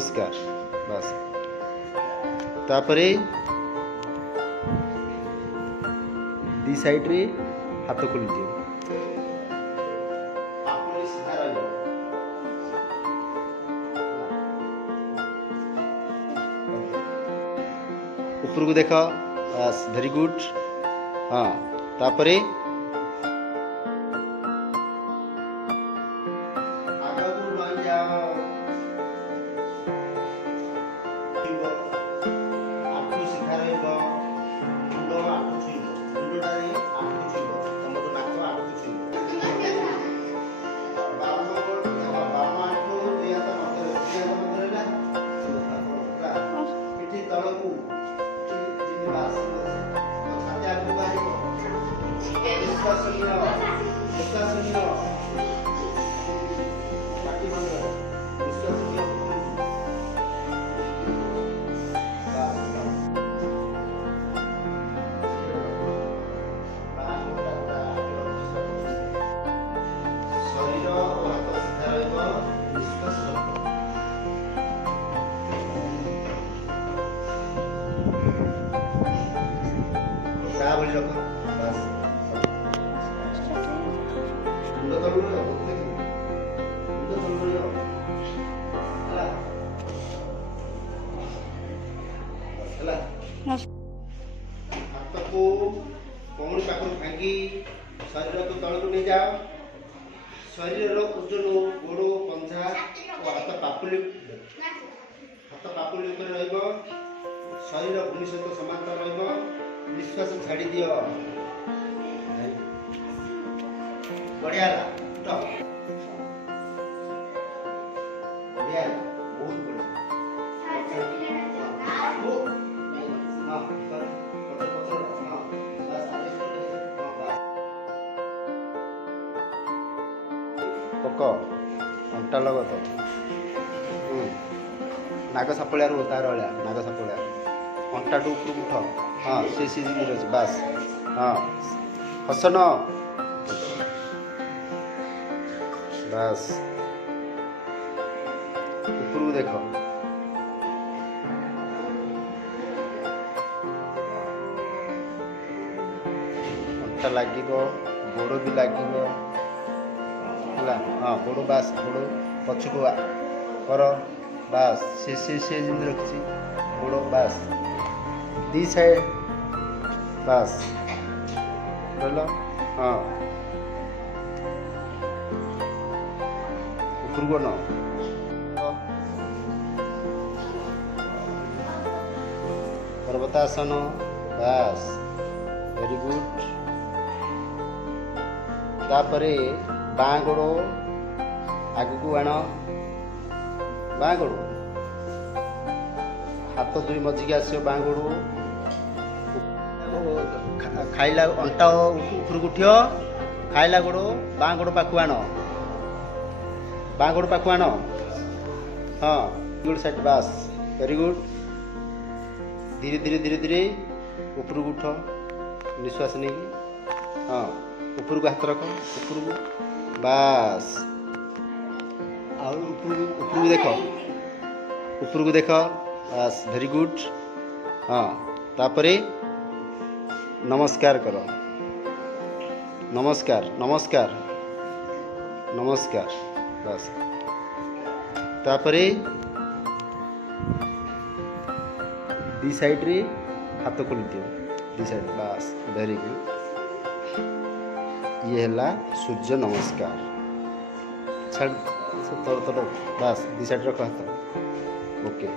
नमस्कार बस तापरे दी साइड रे हाथ खोल दियो ऊपर को देखो बस वेरी गुड हाँ तापरे हाथ को कौन पाखु भांगी शरीर को तल को नहीं जाओ शरीर ओजन गोड़ पंजा और हाथ पापुली पर रहिबो शरीर भूमि सहित समांतर रहिबो निश्वास छाड़ी दियो बढ़िया तो बढ़िया बहुत पक अंटा लगत नाग सापड़ा रो तार भाया नाग सापड़ा अंटा टू ऊपर उठ हाँ से बस हाँ हसन बस ऊपर को देख अंटा लगे गोड़ भी लगे हाँ गोड़ बास गोड़ पछक कर बास से रखी गोड़ बास दी साइड बास बोलो हाँ ऊपर को न पर्वतासन बास वेरी गुड तापरे बाँ गोड़ आग को आण बाँ गोड़ हाथ दुई मझिकी आस बाँ गोड़ खाइला अंटा ऊपर को उठ खाइला गोड़ बाँ गोड़ पाखु आण बाँ गोड़ पाखु आण हाँ गुड साइड बास वेरी गुड धीरे धीरे धीरे धीरे ऊपर को उठ निश्वास नहीं हाँ ऊपर को हाथ रख ऊपर को बास ऊपर को देख बास वेरी गुड हाँ तापरे नमस्कार करो नमस्कार नमस्कार नमस्कार बस तापरे दी साइड रे हाथ खोल दियो दी साइड बस वेरी गुड ये है सूर्य नमस्कार छाड़ बस दी साइड रख हाथ ओके